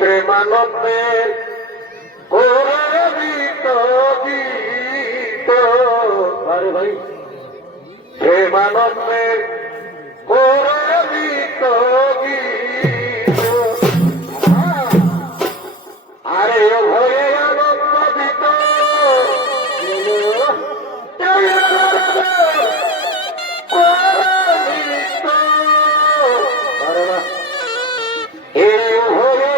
প্রেমানন্দের গৌরবিত গীত, আরে ভাই প্রেমানন্দের গৌরবিত গীত, আরে ভয়ে আনন্দ দিত গৌরবিত, আরে না এই ভয়ে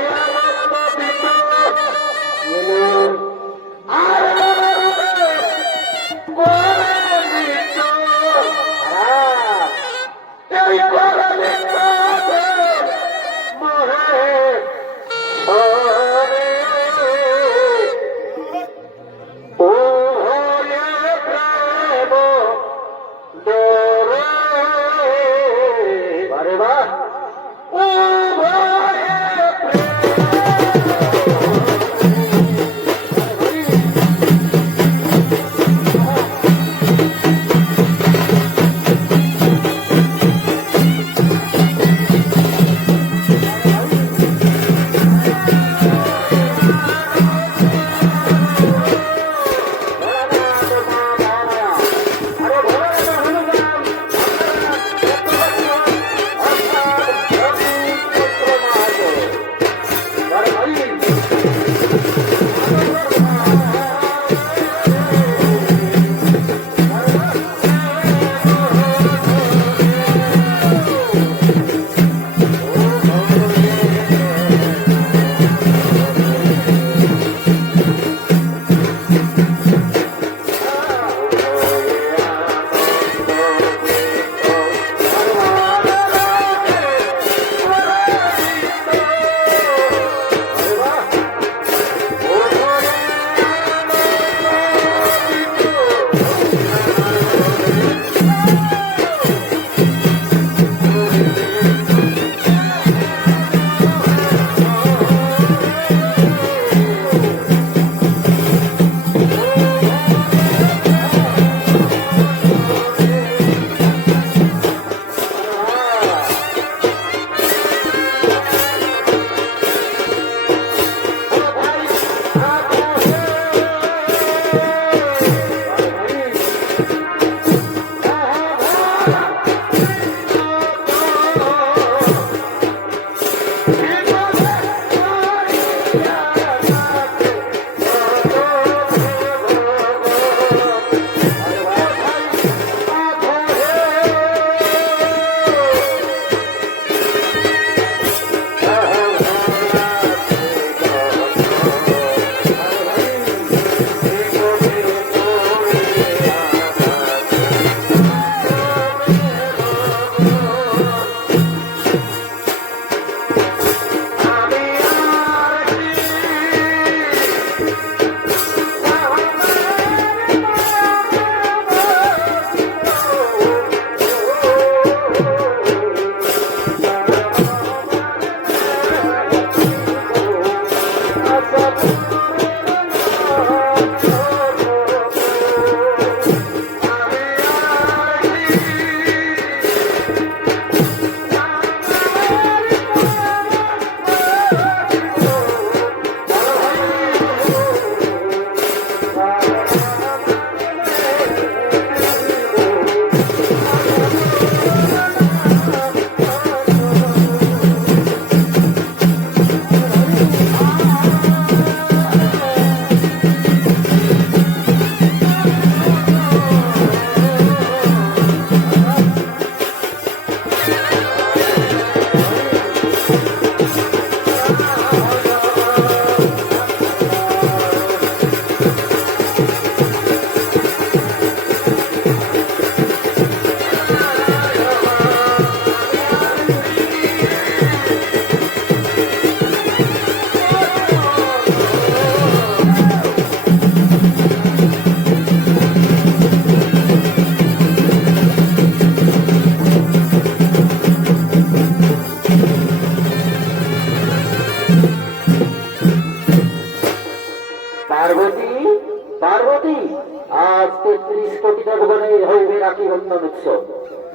উৎসব,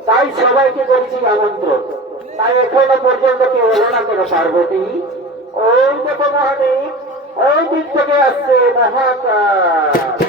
তাই সবাইকে করেছি আমন্ত্রণ। তাই এখনো পর্যন্ত কেউ এলো না কেন পার্বতী? ওই দেখো মহাদেব, ওই দিক থেকে আসছে মহাকাল।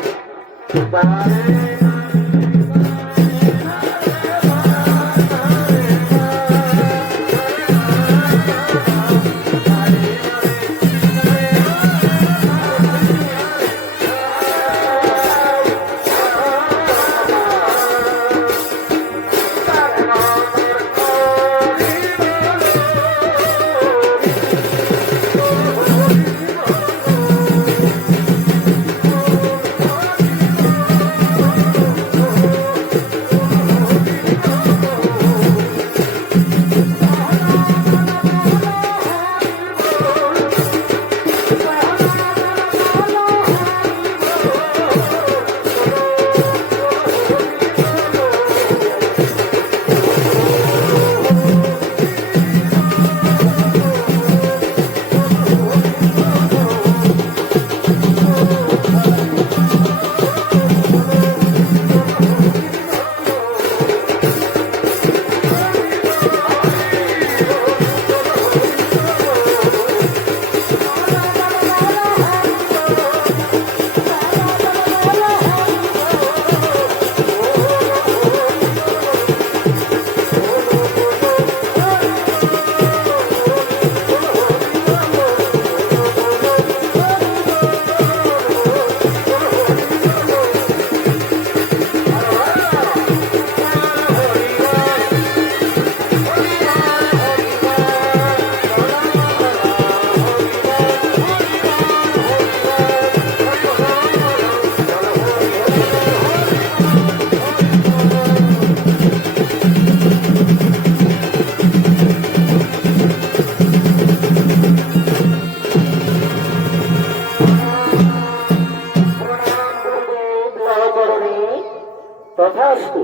তথাস্তু।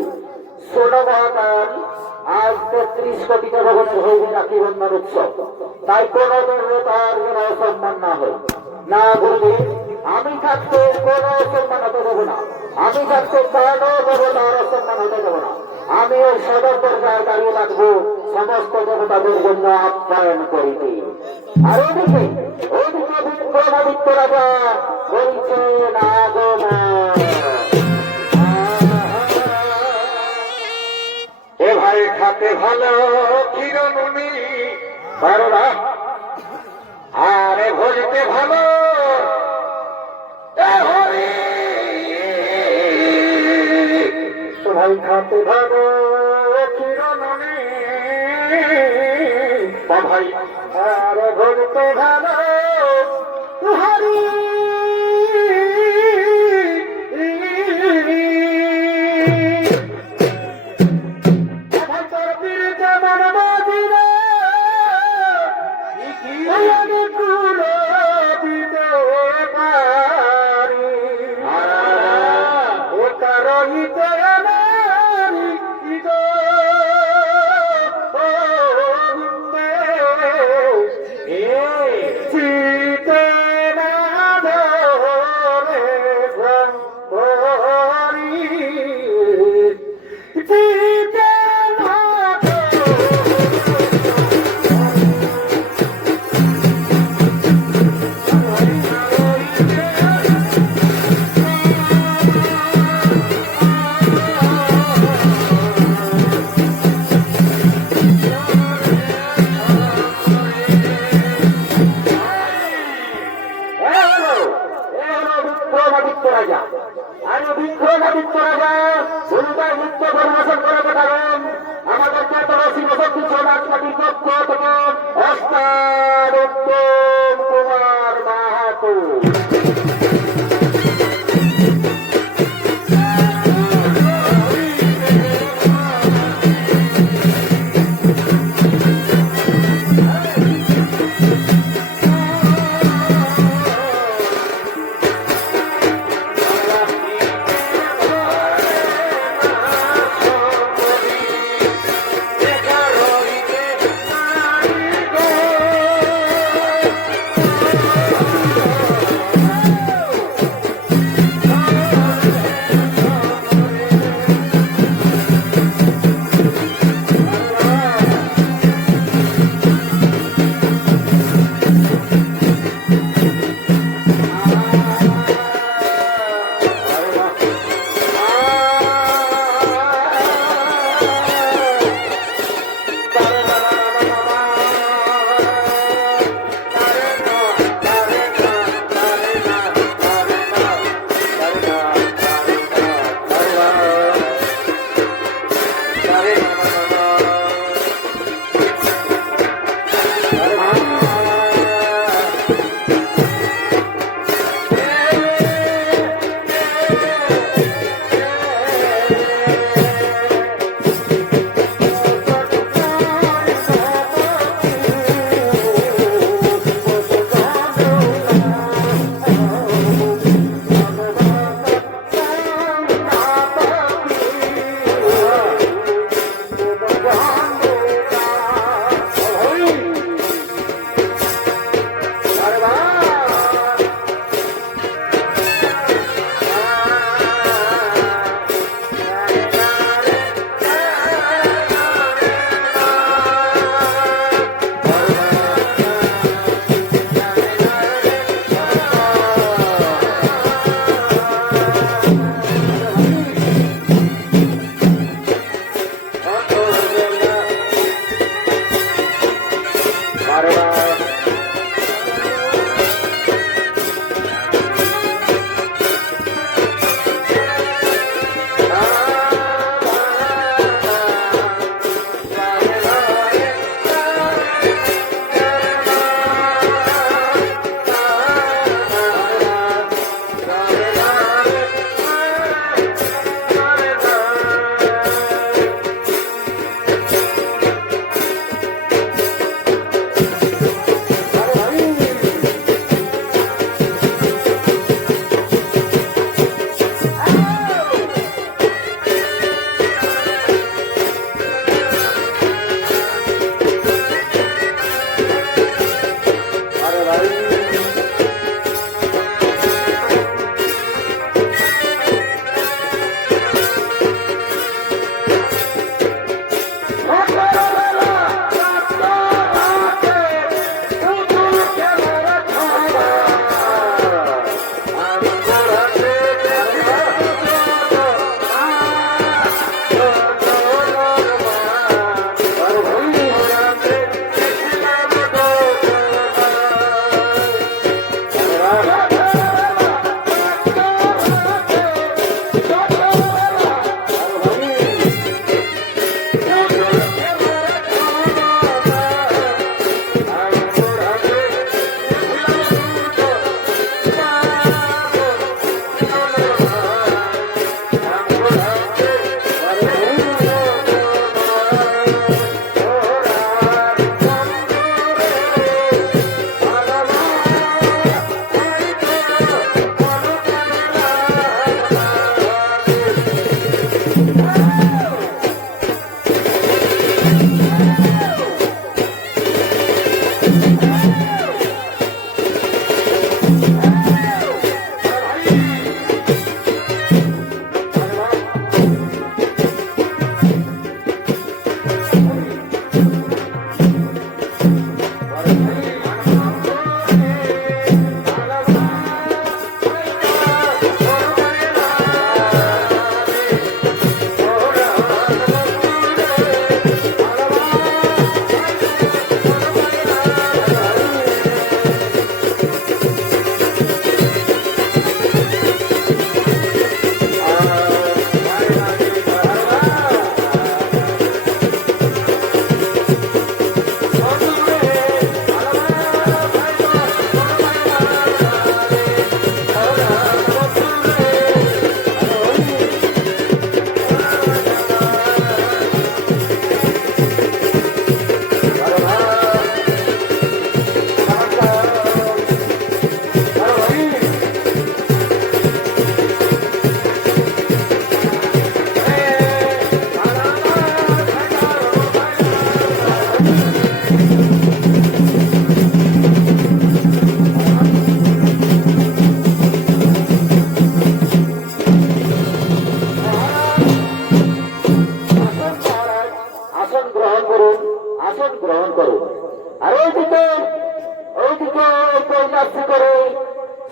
ষোলো মহাকাল আজ 33 কোটিতে ভগবানের হইবে রাখি বন্ধন উৎসব, তাই কোনো দুর্বতার যেন অসম্মান না হয়। না গুরুদেব, আমি থাকতে কোনো অসম্মান হতে দেবো না, আমি থাকতে কোনো দেবতার অসম্মান হতে দেবো না। আমি ওই সদর দরজায় দাঁড়িয়ে রাখবো সমস্ত দেবতাদের জন্য আপ্যায়ন করিতে। আর ওদিকে বিক্রমাদিত্য রাজা বলছে না গো মা। এ ভাই খাতে ভালো ক্ষীরমণি বারোরা, আরে ভরিতে ভালো এ হরি। ভাই খাতে ভালো ক্ষীরমণি, ভাই আর ভরিতে ভালো হরি।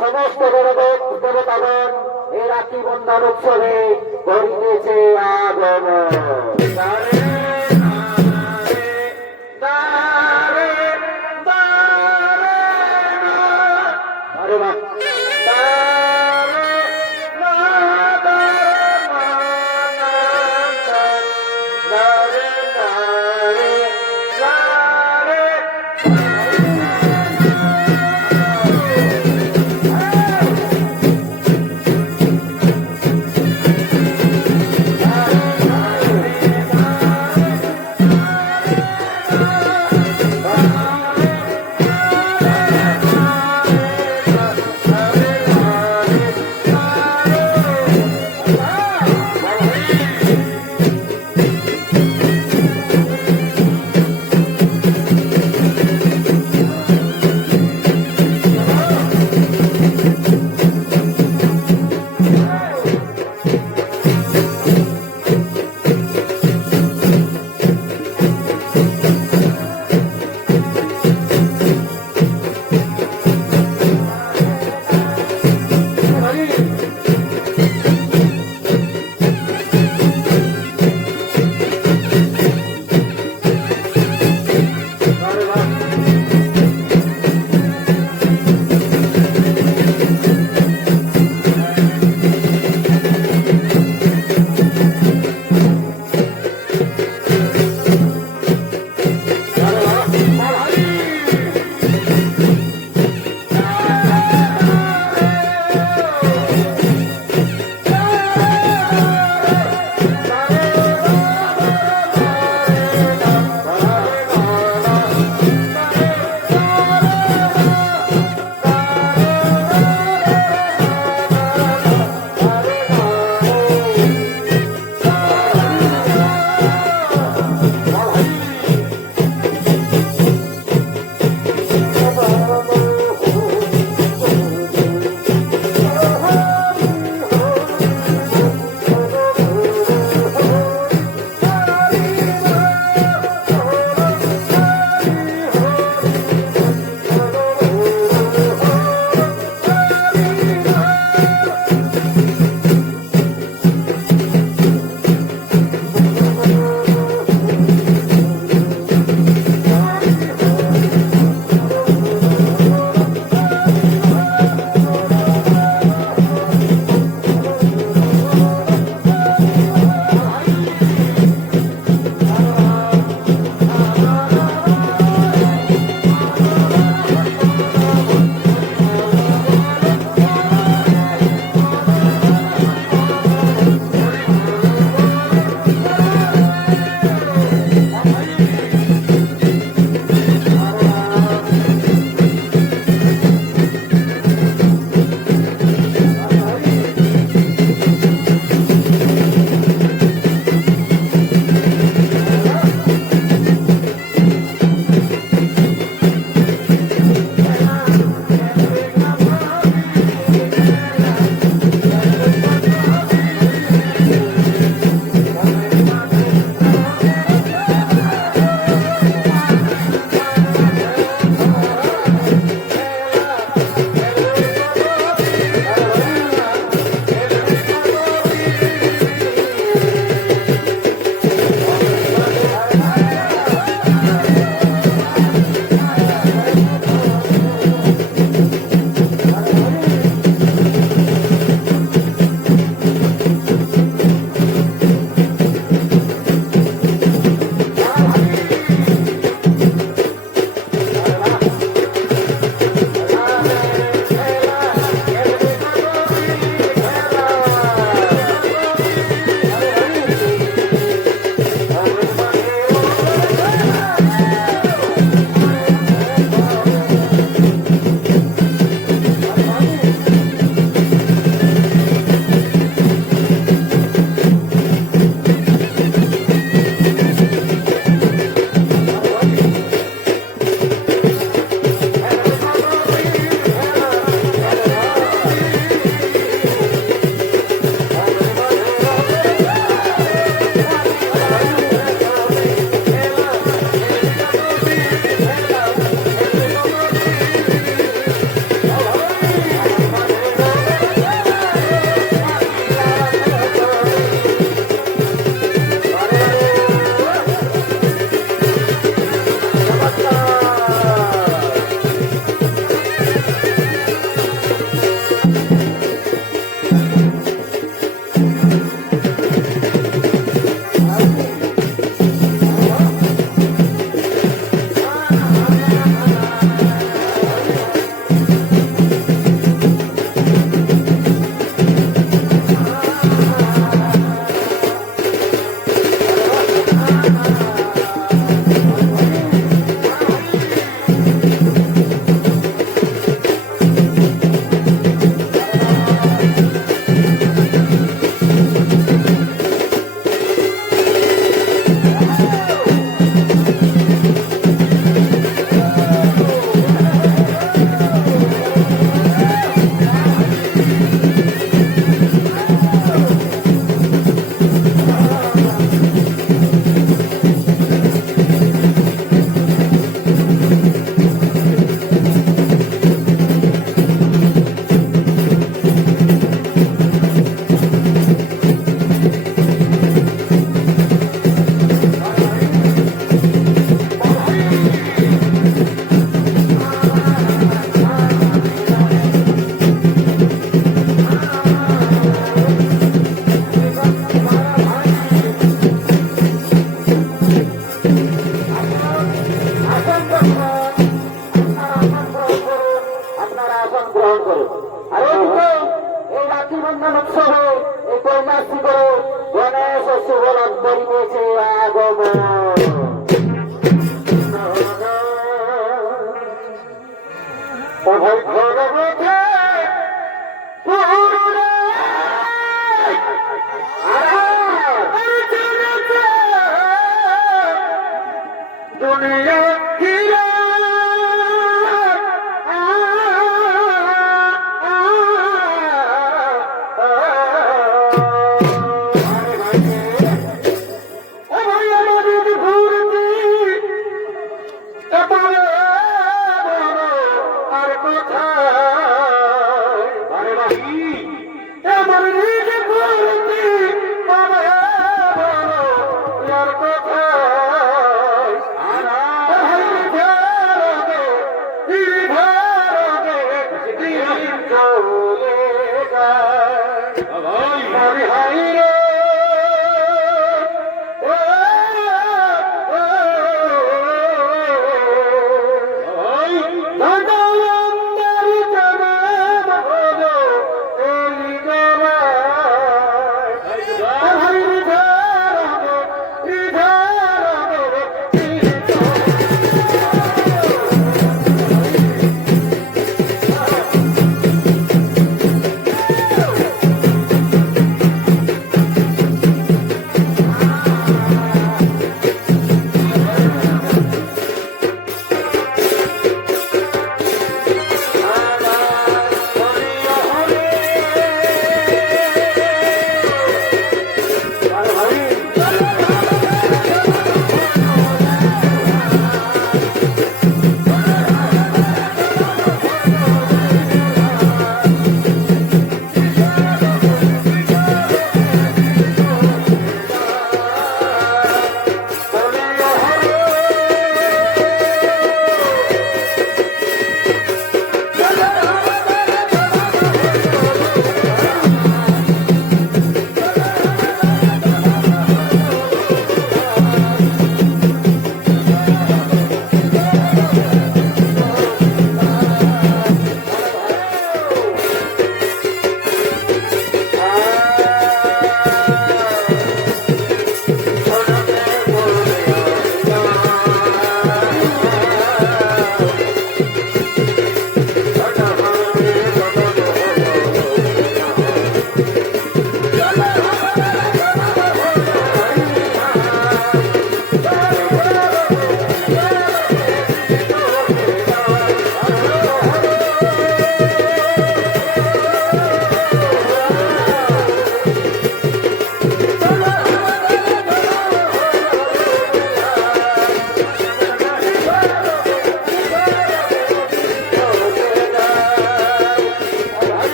সমস্ত দেবতাগণ এই রাখি বন্ধন উৎসবে করিতেছে আগমন। আরে বাহ, না ও ভাই ঘর বসে দুনিয়া ঘিরে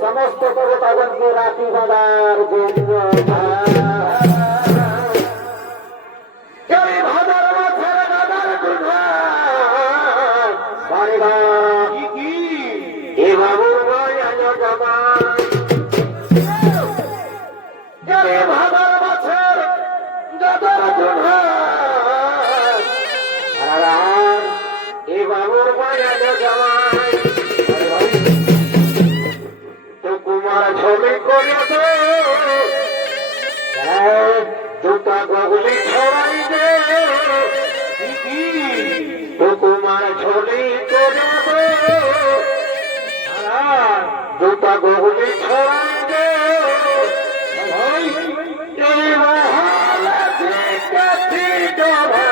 সমস্ত দেবতাগণকে রাখি বাঁধার জন্য দুটা গগলি ছড়াই দে হুকুমার ঝোলি করে দে দুটা গগলি ছড়াই দে এই মহালক্ষ্মী কাঠি ডোবা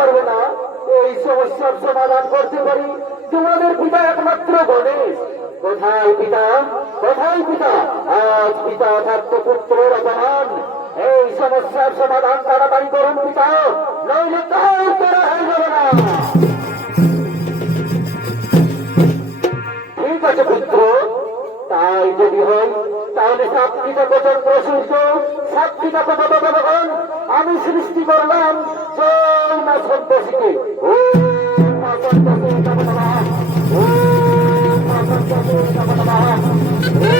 পারবে না, এই সমস্যার সমাধান করতে পারি তোমাদের পিতা একমাত্র গণেশ। কোথায় পিতা, কোথায় পিতা? আজ পিতা থাকতো পুত্রের অপমান। এই সমস্যার সমাধান তাড়াতাড়ি করুন পিতা, নইলে কাল করা হয়ে যাবে না। ঠিক আছে পুত্র, তাই যদি হয় তাহলে সাতটিকা চন্দ্র সূর্য, সাতটিকা ভগবান আমি সৃষ্টি করলাম জয় মা সন্তোষীকে। ও মা সন্তোষী নমঃ নমঃ, ও মা সন্তোষী নমঃ নমঃ, ও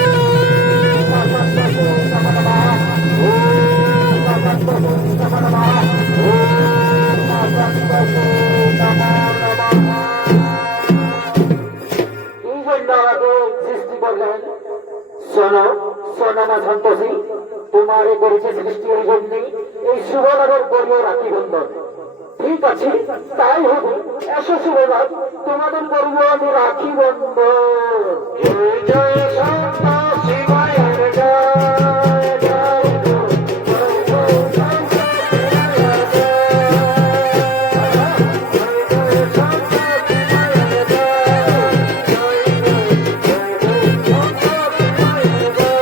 মা সন্তোষী নমঃ নমঃ, ও মা সন্তোষী নমঃ নমঃ, ও মা সন্তোষী নমঃ নমঃ। এই জন্য আমাকে সৃষ্টি করলেন। শোনো, শোনো মা সন্তোষী, তোমারে করেছে সৃষ্টি এই জন্যই এই শুভনগর করিও রাখি বন্ধন। ঠিক আছে, তাই হবে। এসো শুভবাদ, তোমাদের করব আমি রাখি বন্ধন। জয় জয় সন্তোষী মায়ের জয়, জয় জয় জয় সন্তোষী মায়ের জয়, জয় জয় সন্তোষী মায়ের জয়, জয় জয় সন্তোষী মায়ের জয়।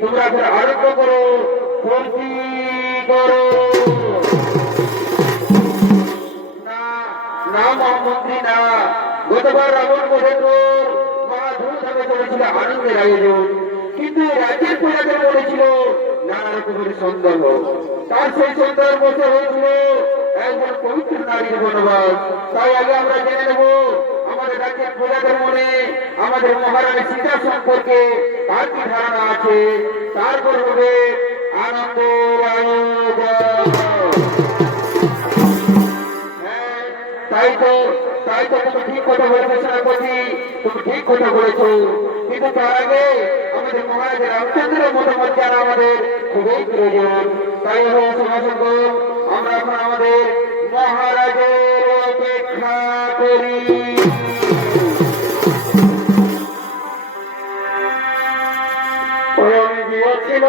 তোমরা এখন আরম্ভ করো, ফুর্তি করো। না না মহামন্ত্রী না, গতবার রাবণ বধে তো মহা ধুমধামে চলেছিল আনন্দের আয়োজন, কিন্তু রাজ্যের প্রজাদের বলেছিল নানা রকমের সন্দেহ। তার সেই সন্দেহ বসে হয়েছিল একজন পবিত্র নারীর বনবাস। তাই আগে আমরা জেনে নেব আমাদের রাজ্যের প্রজাদের মনে আমাদের মহারানী সীতা সম্পর্কে তার কি ধারণা আছে, তারপর হবে আনন্দ আয়োজন। তাই তো তুমি ঠিক কথা বলেছো সেনাপতি, তুমি ঠিক কথা বলেছো, কিন্তু তার আগে আমাদের মহারাজের রামচন্দ্রের মতামত জানা আমাদের খুবই প্রয়োজন। তাই সমাজক আমরা এখন আমাদের মহারাজের অপেক্ষা করি। গিয়েছিল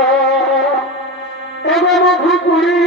এবার মধুপুরী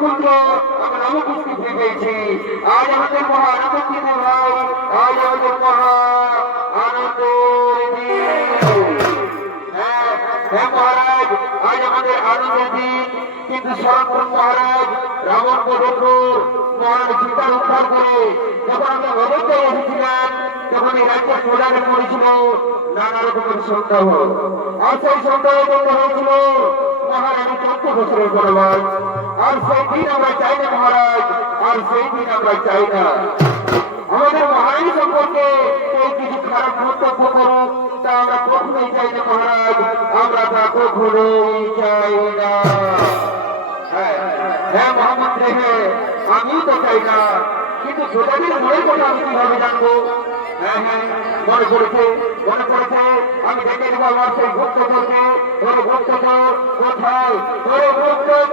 পুত্র আমরা নবপুষ্টি পেয়েছি। আজ আমাদের মহা আনন্দ ভাই, আজ আমাদের মহা আনন্দ হ্যাঁ মহারাজ, আজ আমাদের আনন্দের দিন। কিন্তু স্মরণ মহারাজ, রাবণ বধূর মহারাজ সীতার উদ্ধার করে যখন আমরা অযোধ্যায় এসেছিলেন, তখন এই রাজ্যের প্রধানে পড়েছিল নানা রকমের সন্দেহ। আর সেই সন্দেহ বন্ধ হয়েছিল মহারানী 14 বছরের বনবাস। আর সেই দিন আমরা চাই না মহারাজ, আর সেই দিন আমরা চাই না। আমাদের মহারানী সম্পর্কে কেউ কিছু খারাপ মন্তব্য করুক, তা আমরা কখনোই চাই না মহারাজ, আমরা তা কখনোই চাই না। হ্যাঁ মহামন্ত্রী, হ্যাঁ আমিও তো চাই না, কিন্তু যোগাযোগের মনে কথা আমি কিভাবে জানবো? হ্যাঁ হ্যাঁ মনে পড়েছে, মনে পড়েছে, আমি দেখে নেবো আমার সেই গুপ্তচরকে। ওর গুপ্তচর কোথায়? ওর গুপ্তচর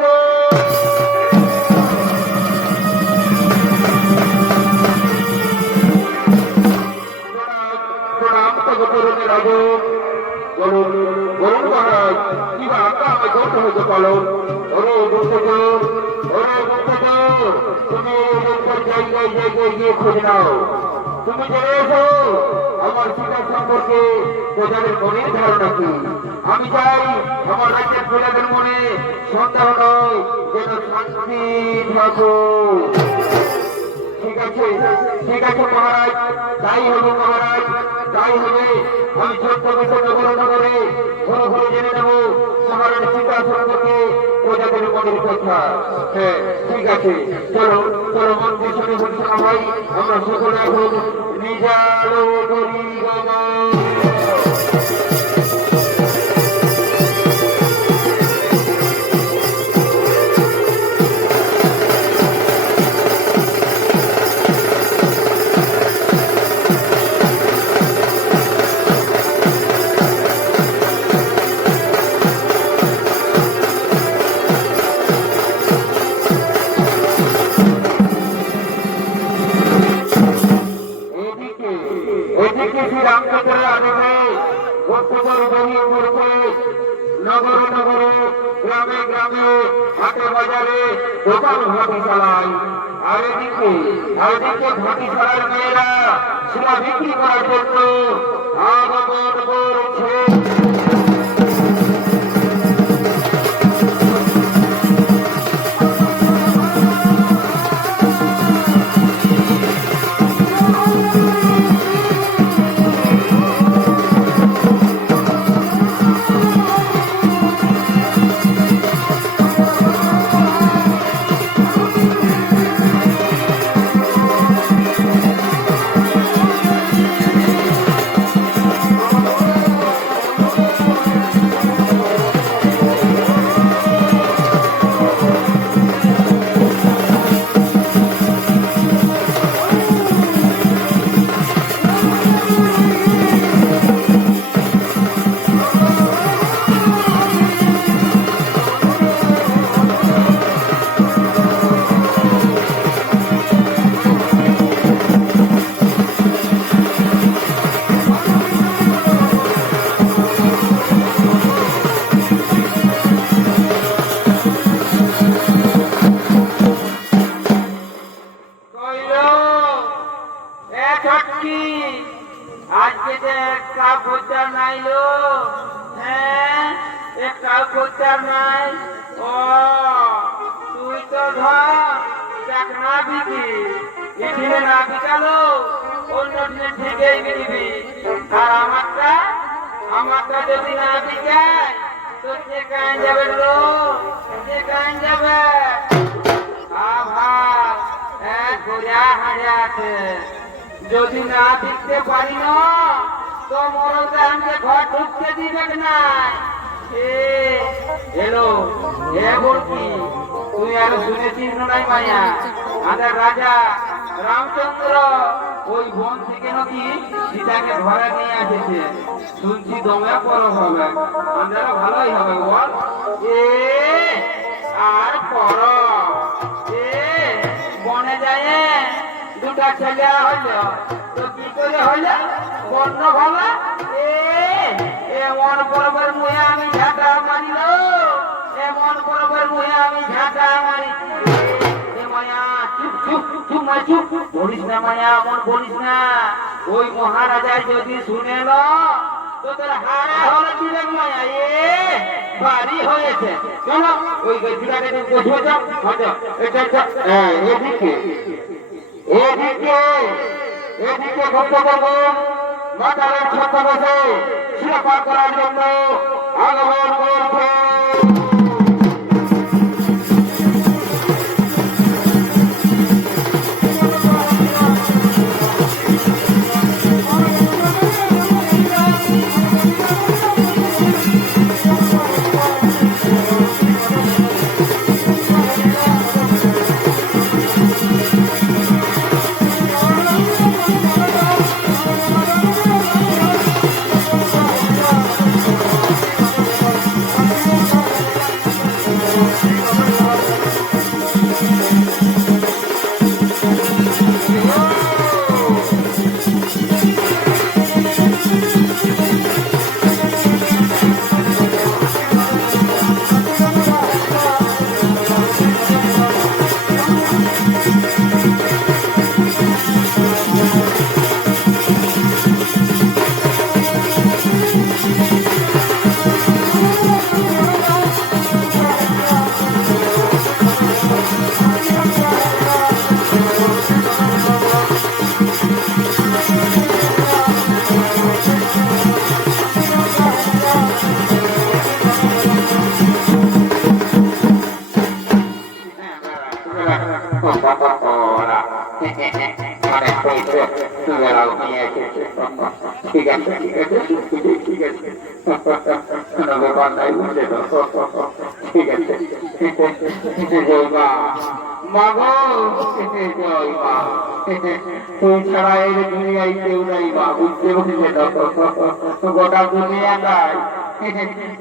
প্রণাম তগপুরনের রাজু। বলুন বলুন মহারাজ, কি বা আপনার আমি করতে হতে পারো? ওরে গুপ্তচর, ওরে গুপ্তচর, তুমি লোকটার জায়গায় জায়গায় গিয়ে খোঁজ নাও। তুমি জেনে এসো আমার সীতা সম্পর্কে প্রজাদের মনের ধারণা কি। আমি চাই আমার রাজ্যের প্রজাদের মনে সন্দেহ নয়, যেন শান্তি থাকুক। ঠিক আছে, ঠিক আছে মহারাজ, তাই হবে মহারাজ, তাই হবে। আমি ছোট্ট বিষয় নগরে নগরে ঘুরে ঘুরে জেনে নেব মহারাজ সীতা সম্পর্কে প্রজাদের মনের কথা। হ্যাঁ ঠিক আছে, চলো চলো মন্ত্রী শুনে বলছি না ভাই, আমরা সকলে এখন নিজালো করি গমন। এদিকে শ্রীরামচন্দ্রের আদেশে গুপ্তচর বেরিয়ে পড়ছে নগরে নগরে, গ্রামে গ্রামে, হাটে বাজারে দোকান ঘাটি চালায়। আর এদিকে ঘাটি ছাড়ার মেয়েরা শিলা বিক্রি করার জন্য আগমন করছে। আজকে যে একটা খোঁজার নাইলো, হ্যাঁ একটা খোঁজার নাই। ও তুই তো ধর দেখ না বিকি, এখানে না বিকালো অন্য দিনে ঠিকই বিকিবি। আর আমারটা যদি না বিকায় তো যেখানে যাবে লো, যেখানে যাবে আভার এক ঘোরা হাড়ে আছে। যদি না দেখতে পারি না তো মরদানকে ঘর ঢুকতে দিবে না। এলো এ বলছি, তুই আর শুনেছিস নাই মায়া, আমাদের রাজা রামচন্দ্র ওই বন থেকে নাকি সীতাকে ধরে নিয়ে এসেছে। শুনছি দমে পরব হবে, আমাদের ভালোই হবে বল। আর পরব বনে যায় দুটা ছেলে হইল তো কি করে হইল বন্য ভাবে। এমন পরবের মুহে আমি ঝাঁটা মারিল, এমন পরবের মুহে আমি ঝাঁটা মারি। মায়া চুপ চুপ চুপ মা চুপ বলিস না মায়া, এমন বলিস না। ওই মহারাজায় যদি শুনেল তো তোর হারা হলে দিলেন মায়া। ভারী হয়েছে, চলো ওই গেছিটাকে বসবো। এদিকে এদিকে এদিকে ভক্তবর্গ মাতারের ছদ্মবেশে শিরোপা করার জন্য আগমন করছে। অনেক হয়েছে, বেড়াও নিয়ে এসেছে। ঠিক আছে, ঠিক আছে, ঠিক আছে, কোনো ব্যাপার নাই, বুঝলে তো? ঠিক আছে, জয় মা, মা গো, জয় মা। তুই ছাড়া এই দুনিয়ায় কেউ নাই মা, বুঝতে বুঝলে তো? গোটা দুনিয়াটাই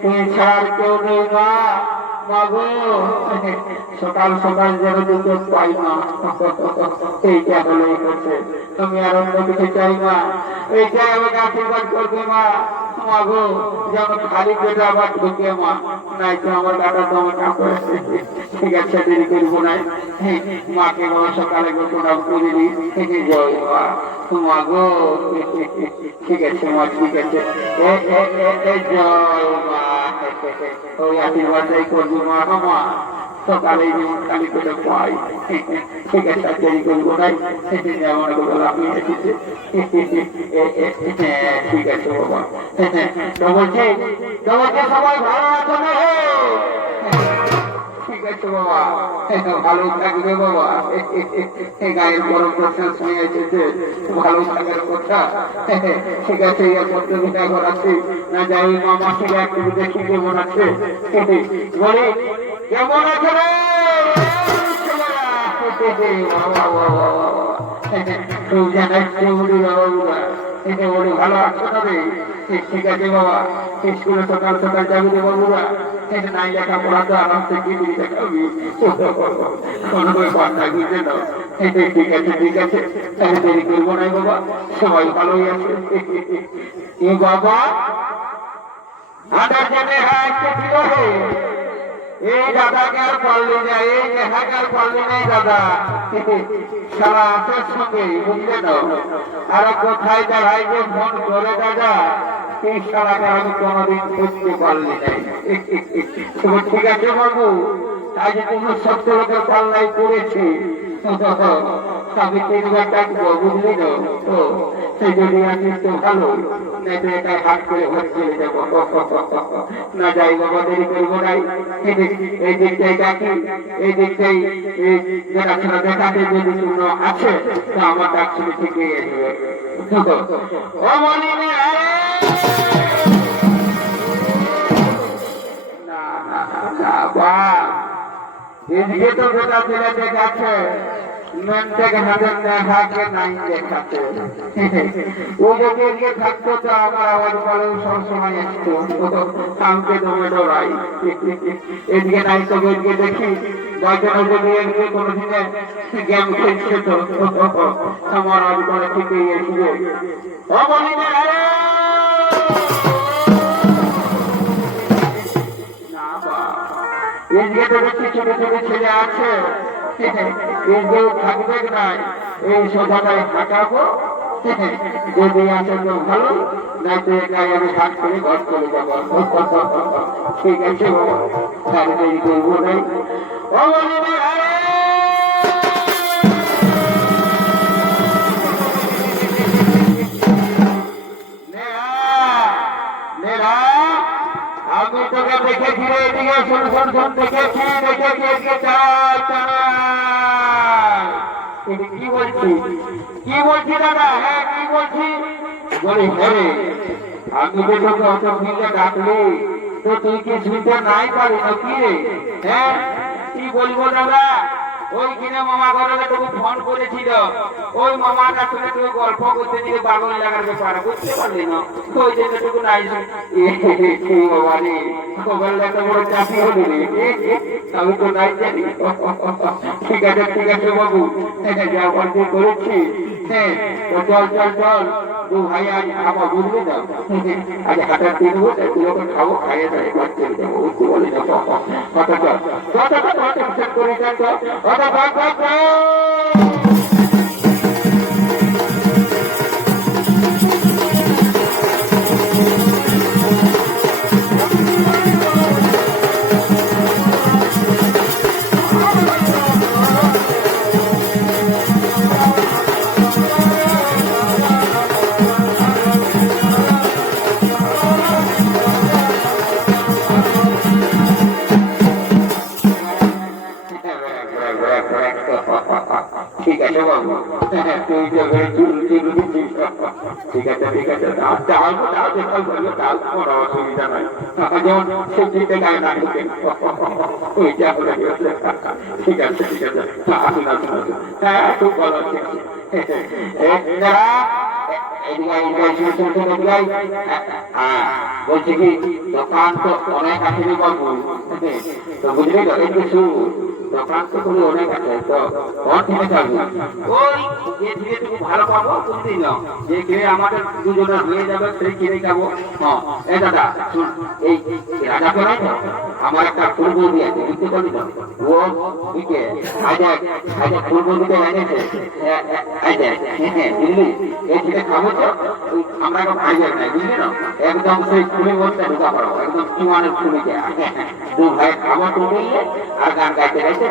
তুই ছাড়া কেউ নেই মা। মাগো, সকাল সকাল যেন দুটো পাই মা, এইটা হলেই করছে। তুমি আর অন্য কিছু চাই মা, এইটাই আমাকে আশীর্বাদ করবে মা। মাগো, যেন খালি পেটে আবার ঢুকে মা, নাই তো আমার দাদা তো আমার কাপড়। ঠিক আছে, দেরি করবো না, মাকে বাবা সকালে গোসল করে দিই। জয় মা, মাগো, ঠিক আছে মা, ঠিক আছে, জয় মা। ওই আশীর্বাদটাই করবো মা, মা সকালে যেমন খালি করে পাই। ঠিক আছে, দেরি করবো নাই, যেমন আমি এসেছে। ঠিক আছে বাবা, তো বলছি সবাই ভালো আছো না? ঠিক আছে বাবা, ভালো থাকবে বাবা। গায়ের গরম শেষ হয়ে এসেছে, ভালো থাকার কথা। ঠিক আছে, পত্র বিদায় করাচ্ছি না, যাই মামা থেকে একটু দেখি কেমন আছে। বলি কেমন আছে রে? ভালো আছো না রে? ঠিক আছে বাবা, স্কুলে সকাল সকাল যাবি রে বাবুরা, নাই লেখাপড়া তো আরামসে কি দেখাবি, কোনো ব্যাপার নাই, বুঝলে না? ঠিক আছে, ঠিক আছে, দেরি করবো নাই বাবা, সবাই ভালোই আছে। এ বাবা আধার জন্য এই দাদাকে আর পারলি না, এই লেখাকে আর পারলি নাই দাদা, সারা আসার সঙ্গে, বুঝলে না? আর কোথায় দাঁড়াই যে ফোন করে দাদা, এই সারাটা আমি কোনোদিন বুঝতে পারলি নাই। ঠিক আছে বাবু, আজ কোনো সত্য লোকের পাল্লাই করেছি, আমি 3 বার ডাকবো, বুঝলি না? সেই যদি আসিস তো ভালো, নাই তো এটাই হাট করে ঘর চলে যাবো। না যাই বাবা, দেরি করবো নাই, এই দিকটাই ডাকি, এই দিকটাই দেখাশোনা দেখাতে যদি কোনো আছে তো আমার ডাক শুনে ঠিকই আসবে। ও মনি না, বা এদিকে তো গোটা ছেলে দেখাচ্ছে, মেন থেকে হাতের দেখাকে নাই দেখাচ্ছে। ও যদি এদিকে থাকতো তো আমার আওয়াজ বলে সবসময় আসতো, আমাকে দমে ডরাই। এদিকে নাই তো এদিকে দেখি বয়সের যদি এদিকে কোনোদিনে গেম খেলছে তো আমার আওয়াজ বলে ঠিকই এসবে। ও বলি না, এদিকে তো দেখছি ছোট ছোট ছেলে আছে, এদিকেও থাকবে নাই, এই সোজাটাই থাকাবো, যদি আসে তো ভালো, নাই তো এটাই আমি হাট করে ঘর চলে যাবো। ঠিক আছে বাবা, তাহলে দেরি করবো নাই। ও বলি না, আমি তোকে দেখেছি রে, এদিকে শোন শোন শোন, দেখেছি এদিকে কি বলছি, কি বলছি দাদা? হ্যাঁ কি বলছি? বলি হ্যাঁ রে, আমি তো তোকে অত মিলে ডাকলি তো তুই কি শুনতে নাই পারি না কি রে? হ্যাঁ কি বলবো দাদা, ওই কিনা মামা ঘরে তোকে ফোন করেছিল, ওই মামাটা শুনে তুই গল্প করতে দিলে পাগল লাগার ব্যাপার, বুঝতে পারলি না? ওই জন্য টুকু নাই বাবা রে, মোবাইল একটা বড় চাকরি হলি রে, আমি তো নাই জানি। ঠিক আছে বাবু, যা গল্প করেছি, হ্যাঁ চল চল চল, দু ভাই আজ খাবো, বুঝলি না? আজ হাটার দিন বসে তুলোকে খাবো, খাইয়ে দেয় ঘর চলে যাবো, বুঝতে বলি না? কত চল করে ঠিক আছে তুই যে ঘরে চুল দিচ্ছিস ঠিক আছে ঠিক আছে চাল চাল কোনো অসুবিধা নাই যেমন সবজিতে গায়ে না ঢুকে ওইটা হলে ঠিক আছে ঠিক আছে আসুন আসুন আসুন হ্যাঁ খুব ভালো আছে বলছি কি দোকান তো অনেক আছে বাবু তো বুঝলি তো একটু দোকান তো খুবই অনেক আছে তো কোন থেকে যাবি ওই যে থেকে তুমি ভালো পাবো বুঝলি না যে কিনে আমাদের দুজনের হয়ে যাবে সেই কিনে যাবো হ্যাঁ এই দাদা শুন এই রাজা করে তো আমার একটা ফুল বৌদি আছে বুঝতে পারলি না ও দিকে আজ ফুল বৌদিকে এনেছে বুঝলি এই থেকে খাবো তো আমরা এখন খাই যাই না বুঝলি না একদম সেই ফুলে বলতে ঢুকা পড়ো একদম চুয়ানের ফুলিকে দু ভাই খাবো তুমি আর গান গাইতে গাইতে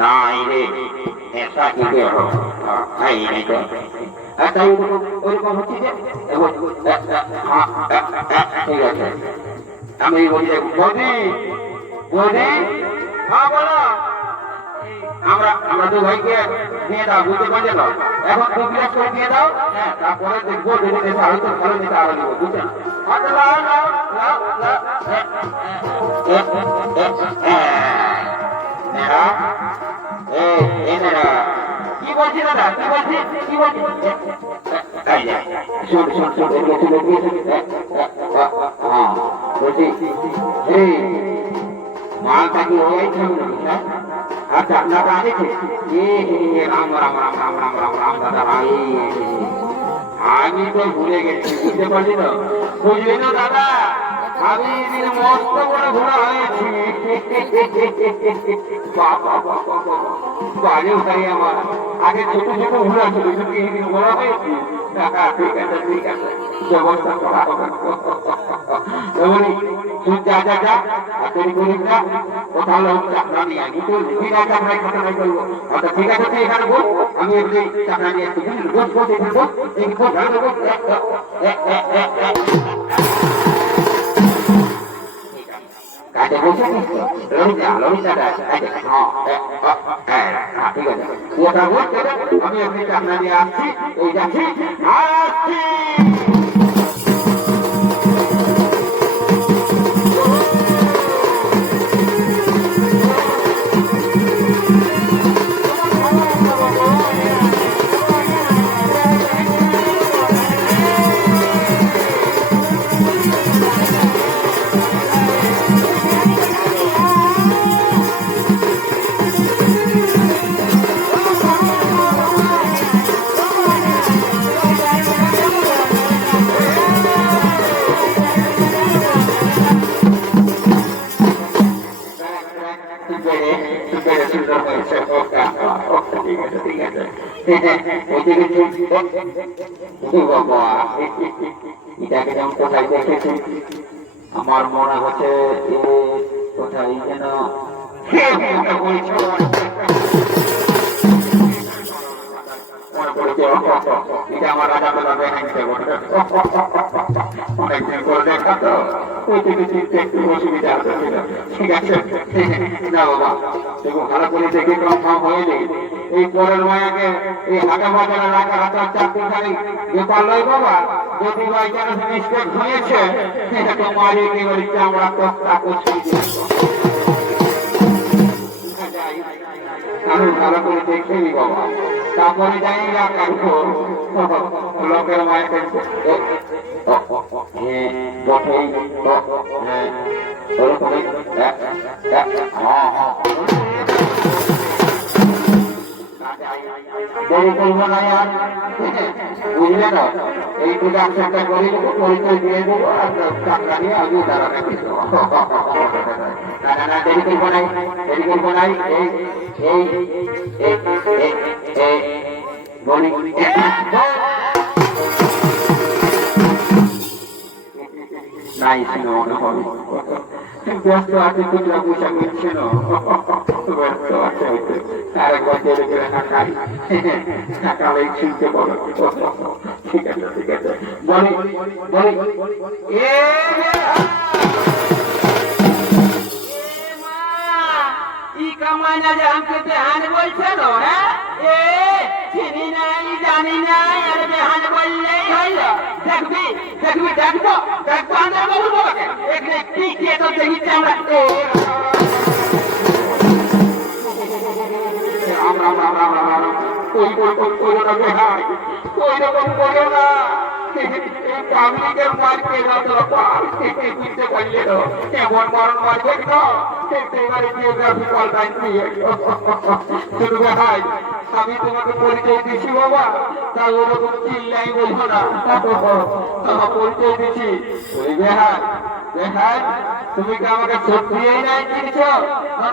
নাই রে ऐसा ही हो नहीं नहीं तो ऐसा ही ওরকম হচ্ছে যে ঠিক আছে আমি বলি বৌদি বৌদি হ্যাঁ বলো আমরা দু ভাইকে দিয়ে দাও বুঝতে পারলে না এখন দু গ্লাস করে দিয়ে দাও হ্যাঁ তারপরে দেখবো যদি দেশে আরো তো ভালো নিতে আরো দেবো বুঝছেন কি বলছি দাদা কি বলছি কি বলছি শোন শোন শোন বলছি মালটা কি হয়েছে আচ্ছা আপনারা আনেছে রাম রাম রাম রাম রাম রাম রাম দাদা আমি তো ভুলে গেছি বুঝতে পারলি না বুঝলি না দাদা আমি মস্ত বড় ঘোড়া হয়েছি বাজে ভাই আমার আগে ছোট ছোট ঘোড়া ছিল কিন্তু ঘোড়া হয়েছি ঠিক আছে ঠিক আছে ব্যবস্থা করা হবে তুই যা যা যা তৈরি করিস না কোথাও চাকরা নিয়ে আসবি তোর ঠিক আছে আমরা ঘটনা করবো আচ্ছা ঠিক আছে তুই এখানে বল আমি এমনি চাকরা নিয়ে আসবি বস বস এখানে বস এই বস কাজে বসে ললিতা ললিতা হ্যাঁ ঠিক আছে ওটা বল আমি এমনি চাকরা নিয়ে আসছি এই যাচ্ছি আসছি এটাকে যেমন কোথায় দেখেছি আমার মনে হচ্ছে কোথায় যেন মনে পড়েছে এটা আমার রাজা বেলা অনেকদিন করে দেখা তো ওই থেকে চিনতে একটু অসুবিধা আছে ঠিক আছে না বাবা দেখো ভালো করে দেখে কনফার্ম হয়ে নেই এই পরের মায়াকে এই হাটা বাজারে রাখা হাতার চাকরি খালি ব্যাপার নয় বাবা যদি বাই চান্স মিস্টেক হয়েছে সেটা তো মারি একেবারে চামড়া তক্তা করছি আমি ভালো করে দেখেনি বাবা তারপরে যাই না কাকু লোকের মায়ের বটেই ওরকমই দেরি করবো না আর বুঝলে না এই দুটো একসাথে করে দেবো পরিচয় দিয়ে দেবো আর টাকা নিয়ে আমিও দাঁড়ানো না না দেরি করবো নাই দেরি করবো নাই এই বলি নাই ছিল মনে হবে ব্যস্ত আছে খুচরা পয়সা করছে না ব্যস্ত আছে আরেকবার করে করে না খাই টাকালেই শুনতে পারো ঠিক আছে ঠিক আছে বলি বলি এ কামাইনা যে আমাকে বেহান বলছে না হ্যাঁ এ চিনি নাই জানি নাই আরে বেহান বললেই হইল দেখবি দেখবি দেখবো দেখবো আমরা বলবো এখানে কি কে তো দেখিচ্ছে আমরা ওই রকম করো না পাবলিকের মার পেয়ে বুঝতে পারলে এমন মরণ মারবে না এবারে জিওগ্রাফি পাল্টাই দিয়ে শুধু ভাই আমি তোমাকে পরিচয় দিচ্ছি বাবা তা ওরকম চিল্লাই বলবো না আমার পরিচয় দিচ্ছি ওই বেহার বেহার তুমি কি আমাকে সত্যি নাই চিনছ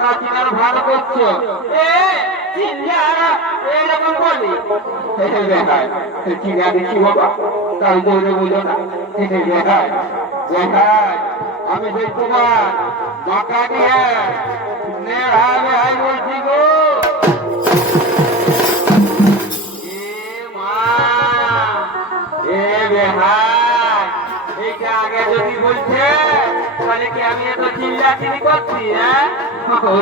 না চিনার ভালো করছো এরকম বলি বেহার চিনা দিচ্ছি বাবা তাই দৌড়ে বলো না বেহার বেহার আমি সেই তোমার মাকা দিয়ে বেহাই বলছি গো আগে যদি বলছে তাহলে কি আমি এত চিল্লা চিনি করছি হ্যাঁ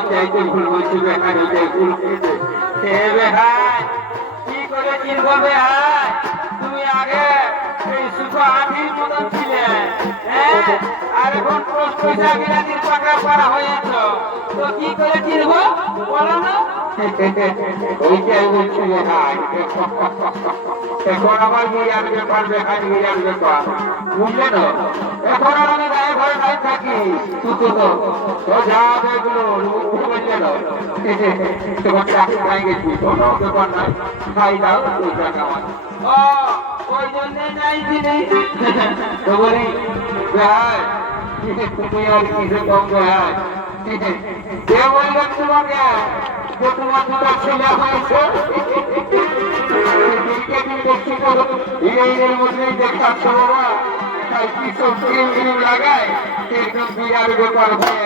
চাইতে ভুল বলছি বেহার ওইটাই ভুল বেহাই কি করে চিনবো বেহাই তুমি আগে এই সুখ আঠির মতন ছিলে হ্যাঁ আর এখন পয়সা বিরাটির পাকা করা হয়েছ তো কি করে চিনবো বলো না ওইটাই বলছি বেহাই এখন আমার বিরাট ব্যাপার বেহার বিরাট ব্যাপার বুঝলে না এখন আর আমি গায়ে ঘরে নাই থাকি তো যা এগুলো বুঝলে না তোমার চাকরি খাই গেছি কোনো ব্যাপার নাই খাই দাও ওই টাকা আমার ওই জন্যে নাই চিনি তো বলি বেহার তুমি আর কিছু কম বেহার কে বলবেন তোমাকে যে তোমার দুটো ছেলে হয়েছে এর মধ্যেই দেখাচ্ছ বাবা তাই কি সব ক্রিম লাগায় একদম বিরাট ব্যাপার হয়ে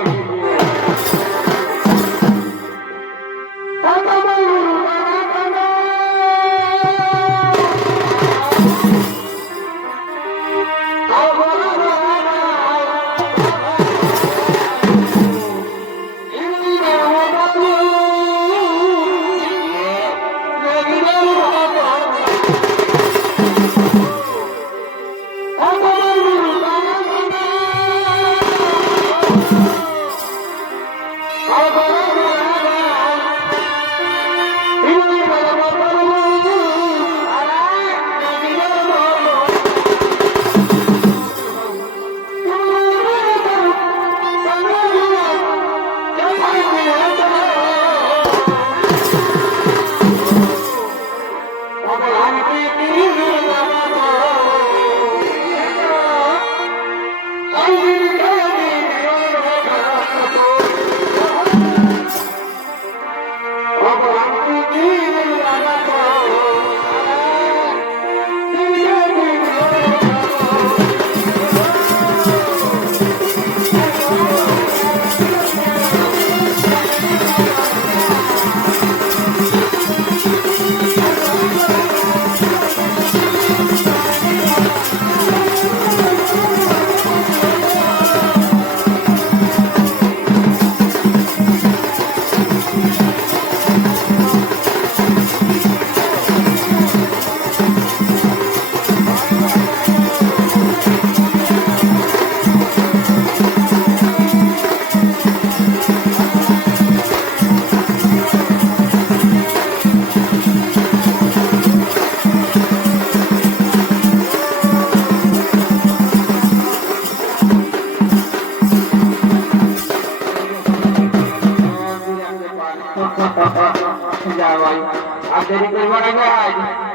দেরি করবো না ভাই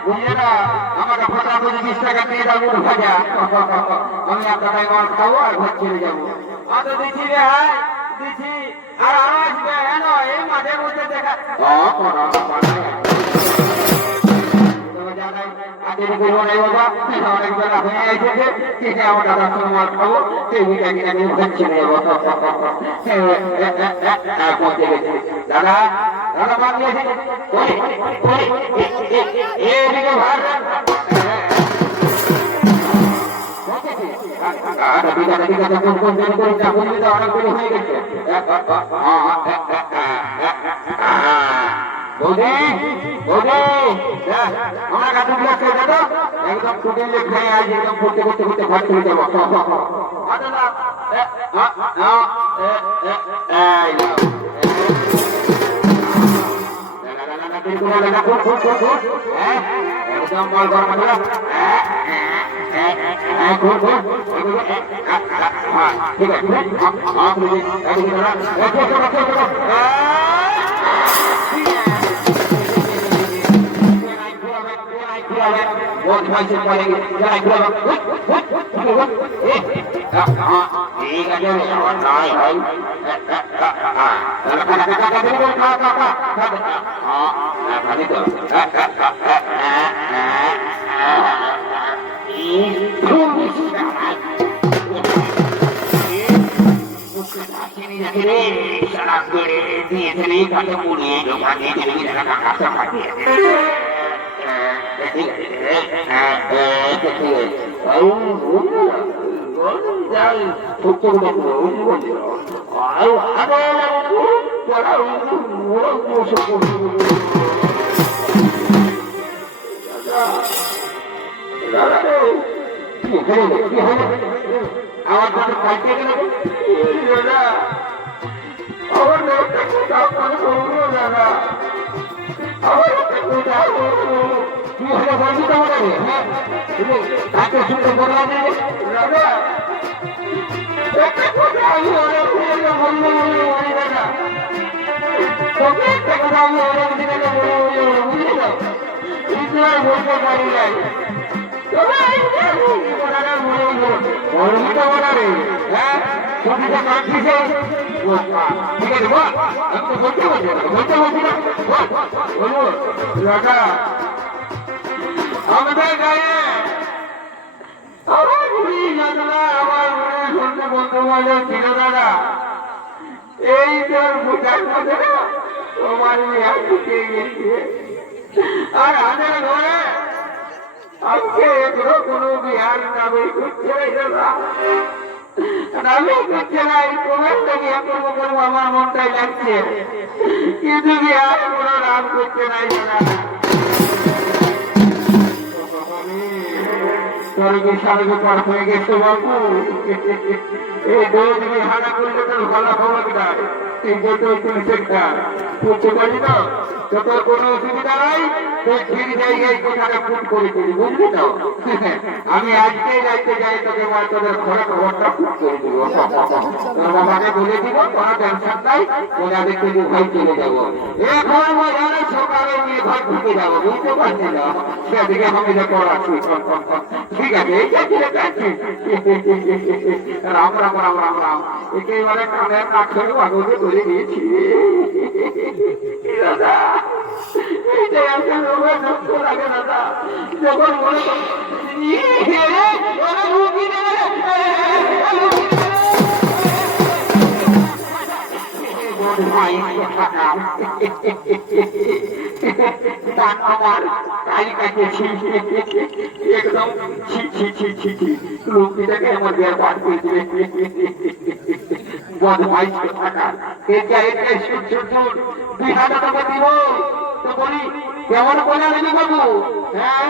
বুঝলে না আমাকে ফটাফট 20 টাকা দিয়ে যাবো ভাজা আমি আপনার আমার খাবো আর ঘর চলে যাবো অত দিচ্ছি রে হাই দিচ্ছি আর আসবে হেন এই মাঠের মধ্যে দেখা আগে দেরি করবো না বাবা, অনেক বেলা হয়ে এসেছে, কেটে আমার দাদার সঙ্গে মাছ খাবো, সেই মিটা কিনে আমি ওখানে ছেড়ে যাবো। পৌঁছে গেছি। দাদা, দাদা মাছ নিয়েছে। এদিকে ভাত। ঠিক আছে, ঠিক আছে, অনেক দেরি হয়ে গেছে। বৌদি, বৌদি, আমার কাছে দিয়ে আসছে দাদা, একদম টুটে লেখে আজ একদম করতে করতে করতে ঘর চলে যাবো। একদম বল গরম মশলা। ঠিক আমার কাছে পাল্টে গেল আমার দাদা আমার কি হলো বলছি তোমাকে? হ্যাঁ তাকে শুনতে বললাম দাদা একটা কথা আমি অনেক দিনে বলবো দাদা, তোকে একটা কথা আমি অনেক দিনে বলবো বুঝলি তো, কিন্তু আর বলতে পারি নাই। হ্যাঁ ছবিটা কাটছে, ঠিক আছে বল, আমি তো বলতে বলছি না, বলতে বলছি না, বলবো দাদা আমাদের গায়ে আমার বুড়ি দাদা, আমার সন্ধ্যে বন্ধু বান্ধব ছিল দাদা, এই তোর বোঝার মধ্যে না তোমার মেয়ে ঢুকে গেছে, আর আমাদের ঘরে আজকে এগুলো কোনো বিহার নামে করছে দাদা, নামে করছে না। এই কোমের থেকে করবো করবো আমার মনটাই লাগছে, কিন্তু বিহার কোনো নাম করছে না দাদা। স্বর্গে স্বর্গে পার হয়ে গেছে বাবু, এই দৌড় হারা করলে তোর ভালো খবর দেয়, এই যত সেক্টর করতে পারি না তত কোনো অসুবিধা নাই, তুই ঠিক জায়গায় কোথাটা ফুট করে দিবি বুঝলি তো। আমি আজকেই যাইতে যাই তোকে মা তোদের ঘরে খবরটা ফুট করে দিব, তোর বাবাকে বলে দিব, কোনো টেনশন নাই, তোরা দেখতে ভাই চলে যাবো। এখন মজারে সকালে নিয়ে ঘর ঢুকে যাবো, বুঝতে পারছি না সেদিকে আমি যে পড়াচ্ছি। ঠিক আছে রাম রাম রাম রাম রাম, একেবারে কানের নাক থেকে বাগকে করে দিয়েছি দাদা। এইটাই একটা লোকের দুঃখ লাগে দাদা, যখন মনে আমার তাই কাটিয়েছি একদম লোকটাকে আমার দেওয়ার পাঠ করে দিলে বদমাইশ থাকা দুই হাজার টাকা দিব তো বলি কেমন বলে বাবু? হ্যাঁ